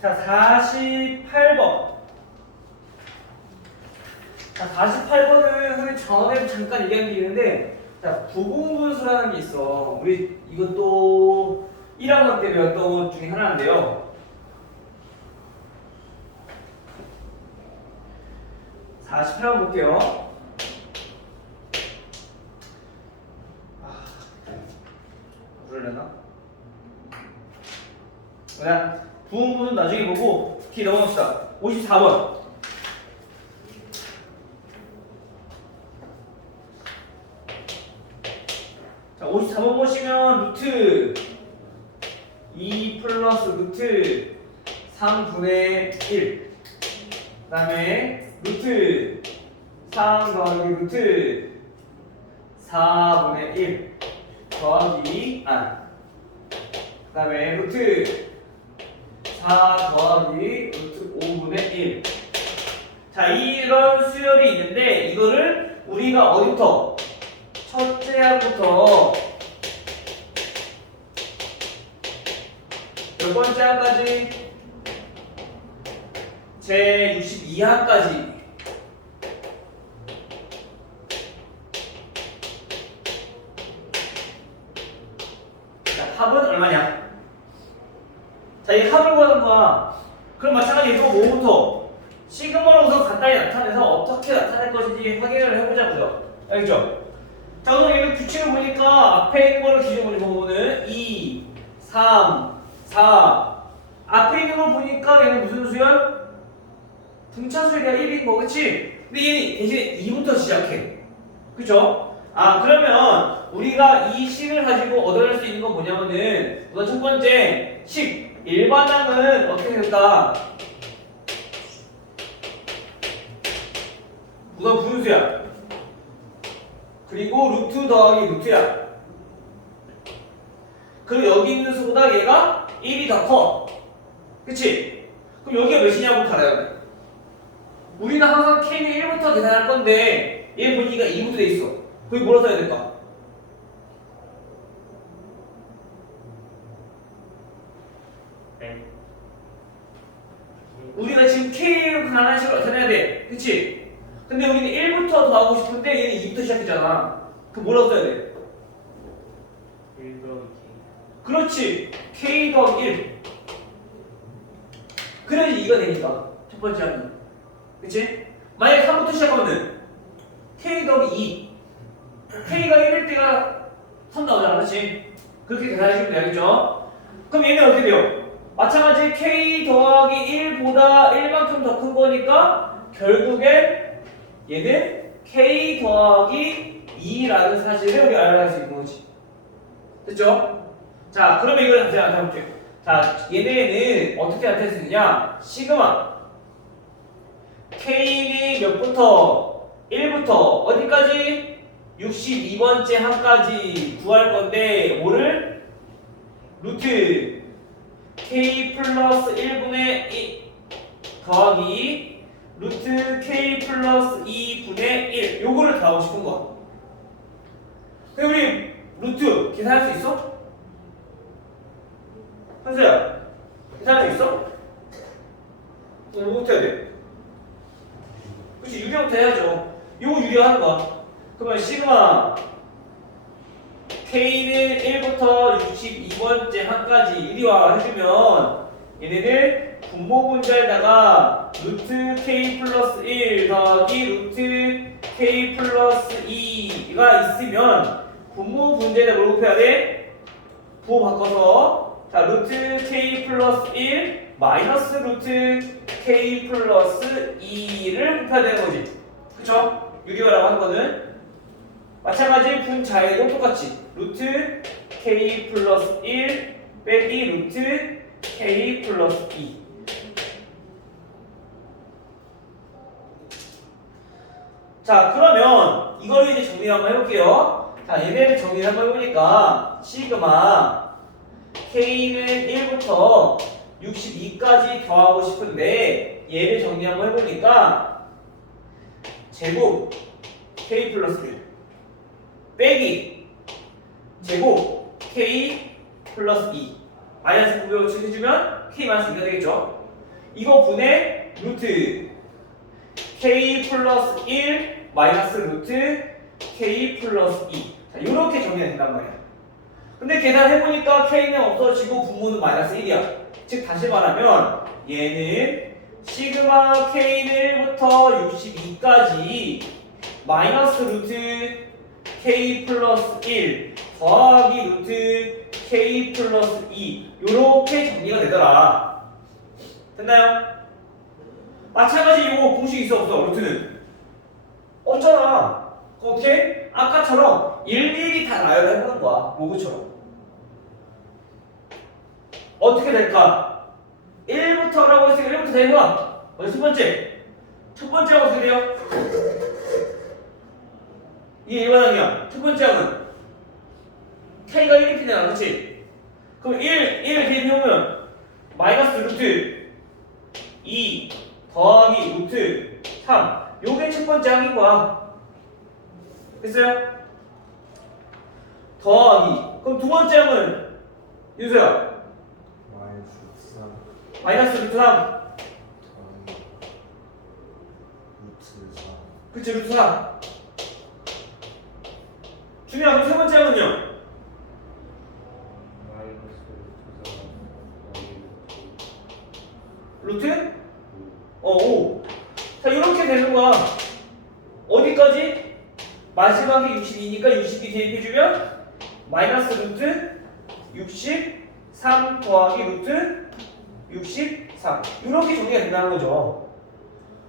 자, 48번. 자, 48번은 선생님 전에 잠깐 얘기한 게 있는데, 자, 부분분수라는 게 있어. 우리 이것도 1학년 때 배웠던 것 중에 하나인데요. 48번 볼게요. 아, 부르려나? 그냥 부분분은 나중에 보고 뒤 넘어갑시다. 54번. 자, 54번 보시면 루트 2 플러스 루트 3분의 1. 그 다음에 루트 3 더하기 루트 4분의 1 더하기 아. 그 다음에 루트 4 더하기 루트 5분의 1. 자, 이런 수열이 있는데 이거를 우리가 어디부터 첫째 항부터 몇 번째 항까지 제 62항까지 자, 합은 얼마냐? 자, 이 합을 구하는 거야. 그럼 마찬가지로 뭐부터 시그마로 우선 간단히 나타내서 어떻게 나타낼 것인지 확인을 해보자고요. 알겠죠? 자, 오늘 얘는 규칙을 보니까 앞에 있는 거를 기준으로 보면은 2, 3, 4 앞에 있는 걸 보니까 얘는 무슨 수야? 등차수가 1인 거, 그치? 근데 얘는 대신에 2부터 시작해. 그쵸? 아, 그러면 우리가 이 식을 가지고 얻어낼 수 있는 건 뭐냐면은 우선 첫 번째 식 일반항은 어떻게 될까? 우선 분수야. 그리고 루트 더하기 루트야. 그리고 여기 있는 수보다 얘가 1이 더 커. 그치? 그럼 여기가 몇이냐고 돼. 우리는 항상 k는 1부터 계산할 건데 얘 보니까 2부터 돼 있어. 거기 뭐라 써야 될까? 네. 우리가 지금 k를 가난한 식으로 나타내야 돼. 그치? 근데 우리는 1부터 더하고 싶은데 얘는 2부터 시작했잖아. 그럼 뭐라 써야 돼? 1 더하기 그렇지. k 더하기 1. 그래야지 2가 되니까. 첫 번째 항이. 그치? 만약에 3부터 시작하면은 k 더하기 2. k가 1일 때가 3 나오잖아. 그치? 그렇게 계산해주면 되겠죠? 그럼 얘는 어떻게 돼요? 마찬가지 k 더하기 1보다 1만큼 더 큰 거니까 결국엔 얘는 k 더하기 2라는 사실을 우리가 알아갈 수 있는 거지. 됐죠? 자, 그러면 이걸 다시 나타볼게요. 자, 얘네는 어떻게 나타낼 수 있느냐? 시그마. K는 몇부터? 1부터 어디까지? 62번째 항까지 구할 건데, 뭐를? 루트 K 플러스 1분의 1 더하기 루트 K 플러스 2분의 1 요거를 다 하고 싶은 거야. 그럼 우리 루트 계산할 수 있어? 현수야 계산할 수 있어? 그럼 뭐부터 해야 돼? 그치 유리부터 해야죠 요거 유리하는 거야 그러면 시그마 K는 1부터 62번째 항까지 유리화 해주면 얘네들 분모 분자에다가 루트 K 플러스 1 더하기 루트 K 플러스 2가 있으면 분모 분자에다 뭘 곱해야 돼? 부호 바꿔서 자 루트 K 플러스 1 마이너스 루트 K 플러스 2를 곱해야 되는 거지 그쵸? 유리화라고 하는 거는 마찬가지 분자에도 똑같이 루트 K 플러스 1 빼기 루트 K 플러스 2 자, 그러면 이거를 이제 정리 한번 해볼게요. 자, 얘네를 정리 한번 해보니까 시그마 K는 1부터 62까지 더하고 싶은데 얘를 정리 한번 해보니까 제곱 K 플러스 1 빼기 제곱 K 플러스 2 마이너스 900을 해주면 K 마이너스 2가 되겠죠? 이거 분의 루트 k 플러스 1 마이너스 루트 k 플러스 2 자, 이렇게 정리가 된단 말이야. 근데 계산해보니까 k는 없어지고 분모는 마이너스 1이야. 즉 다시 말하면 얘는 시그마 k는 1부터 62까지 마이너스 루트 k 플러스 1 더하기 루트 k 플러스 2 요렇게 정리가 되더라. 됐나요? 마찬가지 이거 공식 있어 없어? 루트는? 없잖아. 어떻게? 아까처럼 일일이 다 나열을 해보는 거야. 로그처럼. 어떻게 될까? 1부터라고 했으니까 1부터 대해봐. 어디 첫 번째. 첫 번째가 어떻게 돼요? 이게 일반항이야. 첫 번째 항은? K가 1이 피잖아 그치? 그럼 1, 1 대입해보면 마이너스 루트 2 더하기 루트 3 요게 첫 번째 항인 거야. 됐어요? 더하기. 그럼 두 번째 항은 윤서야? 마이너스 3 마이너스 루트 3 더하기 루트 3 그치 루트 3 중요한 그세 번째 항은요 마이너스 루트 어, 오. 자, 이렇게 되는 거야. 어디까지? 마지막에 62니까 62 대입해주면 마이너스 루트 63 더하기 루트 63. 이렇게 정리가 된다는 거죠.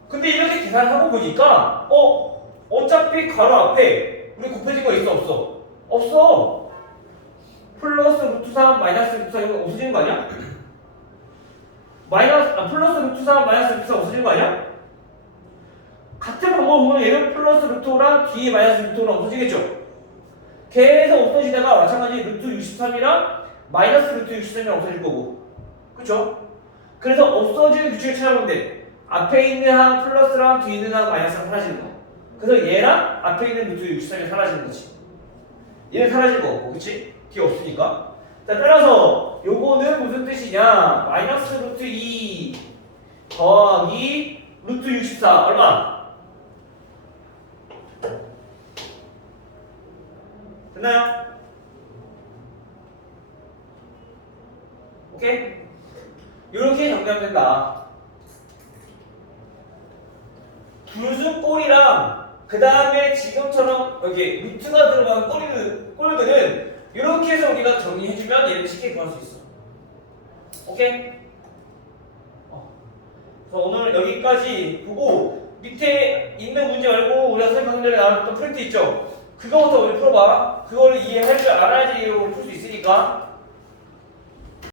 근데 이렇게 계산을 하고 보니까, 어, 어차피 가로 앞에 우리 곱해진 거 있어, 없어? 없어. 플러스 루트 3 마이너스 루트 3 이거 없어지는 거 아니야? 마이너스 아, 플러스 루트 3 마이너스 루트 3 없어지는 거 아니야? 같은 방법 보면 얘는 플러스 루트 5랑 뒤에 마이너스 루트 5랑 없어지겠죠? 계속 없어지다가 마찬가지 루트 63이랑 마이너스 루트 63이랑 없어질 거고 그쵸? 그래서 없어지는 규칙을 찾아보는데 앞에 있는 한 플러스랑 뒤에 있는 한 마이너스랑 사라지는 거 그래서 얘랑 앞에 있는 루트 63이 사라지는 거지 얘는 사라질 거고 그치? 뒤에 없으니까 자 따라서 요거는 무슨 뜻이냐 마이너스 루트 2 더하기 루트 64 얼마? 됐나요? 오케이? 이렇게 정리하면 된다 불순꼴이랑 그 다음에 지금처럼 여기 루트가 들어가는 꼴들, 꼴들은 이렇게 해서 우리가 정리해주면 얘를 쉽게 구할 수 있어. 오케이? 어. 그래서 오늘 여기까지 보고 밑에 있는 문제 말고 우리가 방금 전에 나왔던 프린트 있죠? 그거부터 우리 풀어봐. 그거를 이해할 줄 알아야지 풀수 있으니까